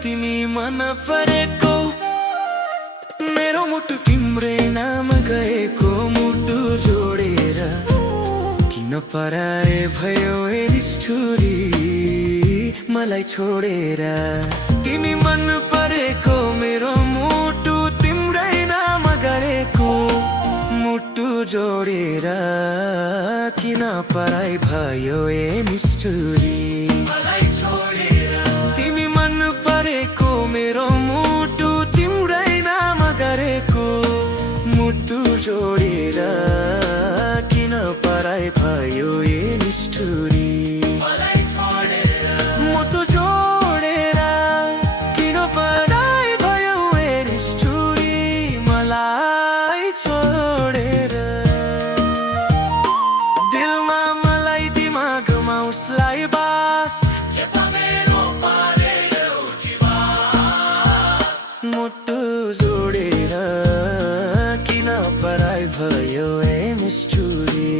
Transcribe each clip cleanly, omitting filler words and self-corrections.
तिमी मन परेको मेरो मुटु तिम्रै नाम गएको मुटु जोडेर किन पराए भयो ए निष्ठुरी मलाई छोडेर। तिमी मन परेको मेरो मुटु तिम्रै नाम गरेको मुटु जोडेर किन पराए भयो ए निष्ठुरी मलाई छोडेर। तिमी मन परेको मेरो मुटु तिम्रै नाम गरेको मुटु जोडेर किन पराए भयो ए निष्ठुरी मलाई छोडेर। मुटु जोडेर किन पराए भयो ए निष्ठुरी मलाई छोडेर। दिलमा मलाई दिमागमा उसलाई बास मुटु जोडेर किन पराए भयो ए निष्ठुरी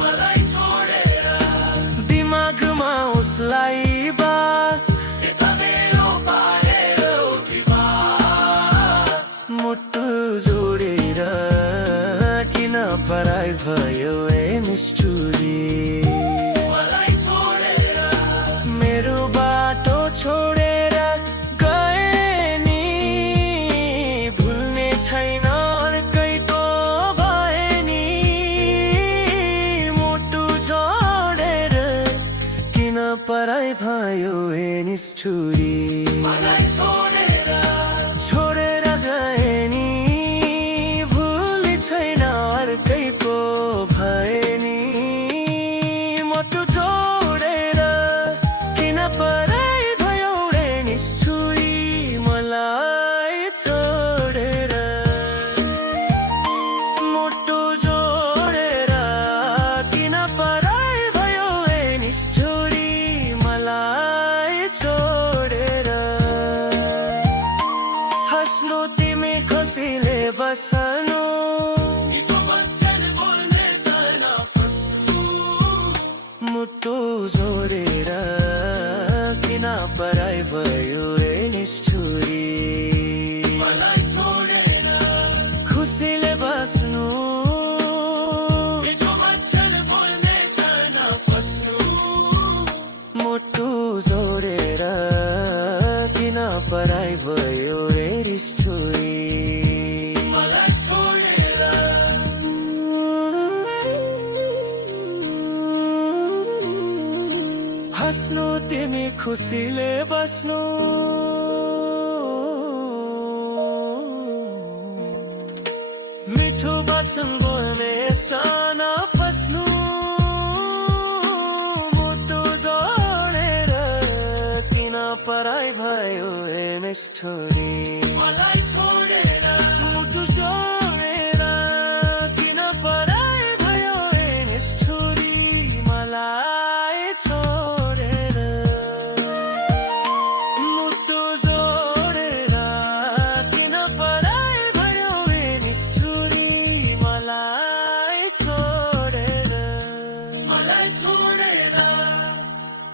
मलाई छोडेर। दिमागमा उसलाई बास मुटु जोडेर किन पराए भयो ए निष्ठुरी मलाई छोडेर। मेरो बाटो छोडेर पराए भयो ए निष्ठुरी मलाई छोडेर। छोडेर गए नि भुली छैन अर्कैको भए नि मुटु जोडेर किन पराए भयो ए निष्ठुरी मलाई छोडेर। मुटु जोडेर किन पराए भयो ए निष्ठुरी मलाई छोडेर। हाँस्नु तिमी खुसीले बस्नु मुटु जोडेर किन पराए भयो ए निष्ठुरी मलाई छोडेर। खुसीले बस्नु मुटु जोडेर किन पराए भयो ए निष्ठुरी मलाई छोडेर। हाँस्नु तिमी खुसीले बस्नु मिठो वचन बोल्ने साना फस्नु पराए भयो ए निष्ठुरी मलाई छोडेर। मुटु जोडेर किन पराए भयो ए निष्ठुरी मलाई छोडेर। मुटु जोडेर किन पराए भयो ए निष्ठुरी मलाई छोडेर मलाई छोडेर।